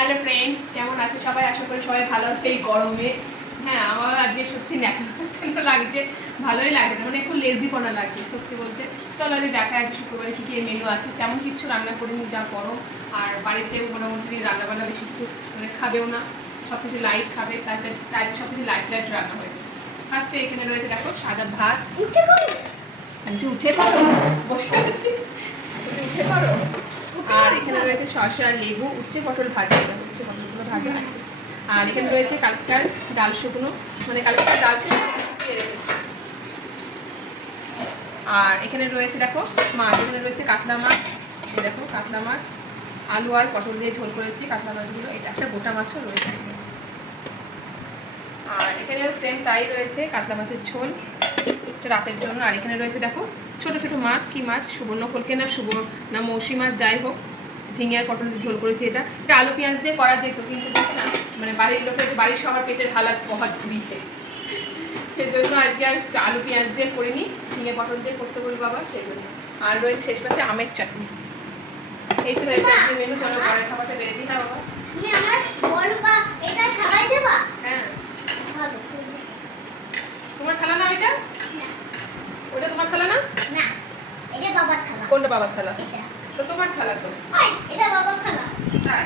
Hello friends, কেমন আছে সবাই? আশা করি সবাই ভালো আছে এই গরমে। হ্যাঁ, আমার আজকে সত্যি ন্যাকানো লাগছে, ভালোই লাগছে, মানে একটু লেজিপনা লাগছে সত্যি বলতে। চলো আজকে দেখা আছে শুক্রবারে কী কী মেনু আছে। তেমন কিছু রান্না করিনি, যা গরম। আর বাড়িতেও মোটামুটি রান্নাবান্না বেশি কিছু মানে খাবেও না, সব কিছু লাইট খাবে, তাই সব কিছু লাইট লাইট রান্না হয়েছে। ফার্স্টে এখানে রয়েছে দেখো সাদা ভাত। উঠে পারো, বসে আছি, উঠে পারো। আর এখানে রয়েছে শসা, লেবু, উচ্ছে পটল ভাজা, উচ্ছে পটলগুলো ভাজা আছে। আর এখানে রয়েছে কালকার ডাল শুকনো, মানে কালকার ডাল শুকিয়ে রেখেছে। আর এখানে রয়েছে দেখো মাছ, এখানে রয়েছে কাতলা মাছ, এই দেখো কাতলা মাছ, আলু আর পটল দিয়ে ঝোল করেছি কাতলা মাছগুলো। এটা একটা গোটা মাছও রয়েছে। আর এখানে সেম তাই রয়েছে কাতলা মাছের ঝোল রাতের জন্য। আর এখানে রয়েছে দেখো ছোট ছোট মাছ, কি মাছ, সুবর্ণকলকে না মৌসি মাছ, যাই হোক, ঝিঙে আর পটল দিয়ে ঝোল করেছি। এটা আলু পেঁয়াজ দিয়ে করা যেত, কিন্তু না, মানে বাড়ির লোকের, বাড়ির সবার পেটের হালাত বহুত বিহে, সেজন্য আজকে আর আলু পেঁয়াজ দিয়ে করিনি, ঝিঙে পটল দিয়ে করতে বলি বাবা, সেই জন্য। আর রয়েছে শেষ পাতে আমের চাটনি। এই তো রয়েছে আজকে মেনু। চলো ঘরের খাবারটা বেড়ে দিই। হ্যাঁ বাবা, হ্যাঁ তোমার থালা না এটা? ওটা তোমার থালা না? কোনটা বাবার থালা? তো তোমার থালা তো। এটা বাবার থালা। তাই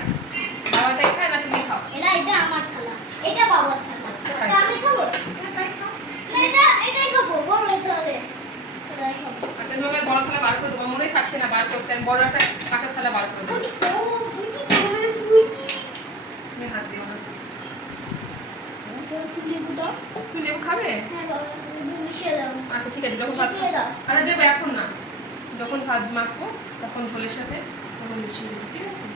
বাবা তাই খায় না তুমি খাও? এটা আমার থালা, এটা বাবার থালা। এটা আমি খাবো? এটাই খাবো, বড় থালা। এটাই খাবো। আচ্ছা তোমাকে বড় থালা বার করে দেবো, মনেই থাকছে না বার করতে। বড় একটা কাঁসার থালা বার করে দেবো। তুমি হাত দিও না। তুমি লেবু খাবে? হ্যাঁ বাবা, মিশিয়ে দাও। আচ্ছা ঠিক আছে, যখন ভাত আচ্ছা দেবো এখন না, যখন ভাত মাখবো তখন ঝোলের সাথে তখন মিশিয়ে দেবো, ঠিক আছে?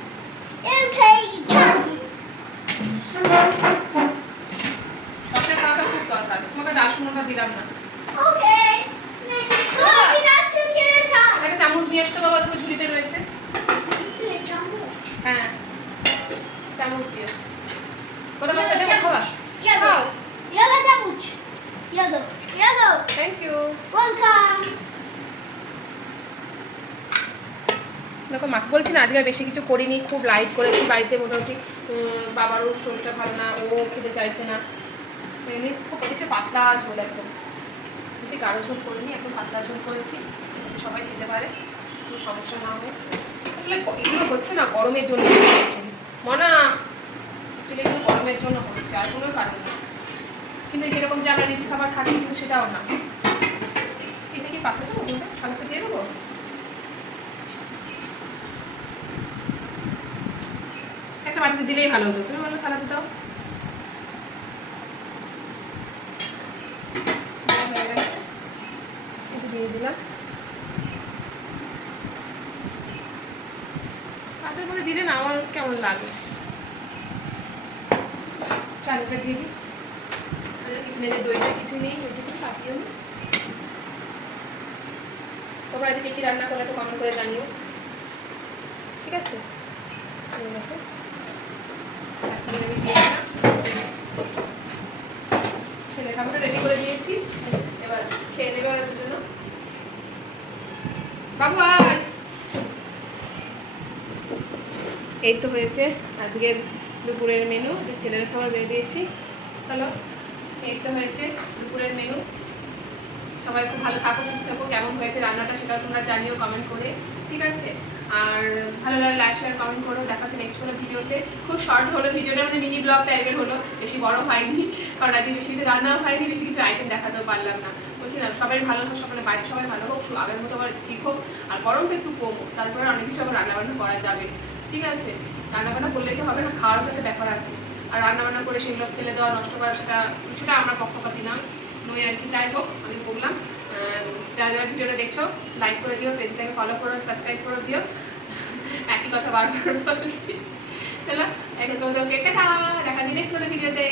সবটা খাওয়াটা খুব দরকার। তোমাকে ডাল শুকনোটা দিলাম না। একটা চামচ নিয়ে আসতে বাবা, তোকে ঝুলিতে রয়েছে। হ্যাঁ চামচ দিও। কোনো মাছ দেবো খাওয়া? খাও। Thank you. দেখো মাছ বলছি না, আজকে বেশি কিছু করিনি, খুব লাইট করেছি। বাড়িতে মোটামুটি বাবারও শরীরটা ভালো না, ও খেতে চাইছে না, এমনি খুব বেশি পাতলা ঝোল, একদম বেশি গাঢ় ঝোল করিনি, একদম পাতলা ঝোল করেছি, সবাই খেতে পারে, কোনো সমস্যা না হবে। এগুলো হচ্ছে না গরমের জন্য, মনা অ্যাকচুয়ালি এগুলো গরমের জন্য হচ্ছে, আর কোনো কারণ নেই। কিন্তু যেরকম যে আমরা রিচ খাবার খাচ্ছি, কিন্তু সেটাও না। এটা কি পাতলা দেবো? থালাতে দিয়ে দেবো? একটা বাটিতে দিলেই ভালো হতো, তুমি বলো থালাতে দাও। দিয়ে দিলাম। পাতের মধ্যে দিলে না আমার কেমন লাগে। চালটা দিয়ে দিই, কিছু নেই, দইটা কিছু নেই, ওইটুকু পাতিও না। তোমরা আজকে কি রান্না করলে একটু কমেন্ট করে জানিও, ঠিক আছে? ছেলে খাবারটা রেডি করে দিয়েছি, এবার খেয়ে নেবে ওরা দুজন্য। বাবু আয়। এই তো হয়েছে আজকের দুপুরের মেনু। ছেলের খাবার বেড়ে দিয়েছি। হ্যালো, এই তো হয়েছে দুপুরের মেনু। সবাই খুব ভালো থাকো, সুস্থ থাকো। কেমন হয়েছে রান্নাটা সেটা তোমরা জানিও কমেন্ট করে, ঠিক আছে? আর ভালো লাগলে লাইক শেয়ার কমেন্ট করো। দেখা হচ্ছে নেক্সট কোনো ভিডিওতে। খুব শর্ট হলো ভিডিওটা, মানে মিনি ব্লগ টাইপের হলো, বেশি বড় হয়নি, কারণ আজকে বেশি কিছু রান্নাও হয়নি, বেশি কিছু আইটেম দেখাতেও পারলাম না। বলছি না, সবাই ভালো হোক, সকালে বাড়ির সবাই ভালো হোক, আগের মতো আবার ঠিক হোক, আর গরমটা একটু কম হোক, তারপরে অনেক কিছু আবার রান্নাবান্না করা যাবে, ঠিক আছে? রান্নাবান্না করলেই তো হবে না, খাওয়ার তো একটা ব্যাপার আছে। আর রান্নাবান্না করে সেগুলো ফেলে দেওয়া, নষ্ট করা, সেটা আমার পক্ষপাতি না, নই আর কি। যাই হোক, আমি বললাম যারা যারা ভিডিওটা দেখছো লাইক করে দিও, পেজটাকে ফলো করো, সাবস্ক্রাইব করে দিও। একই কথা বারবার বলছি। চলো এখন তোমাদেরকে দেখা দিই নেক্সট কোনো ভিডিওতে।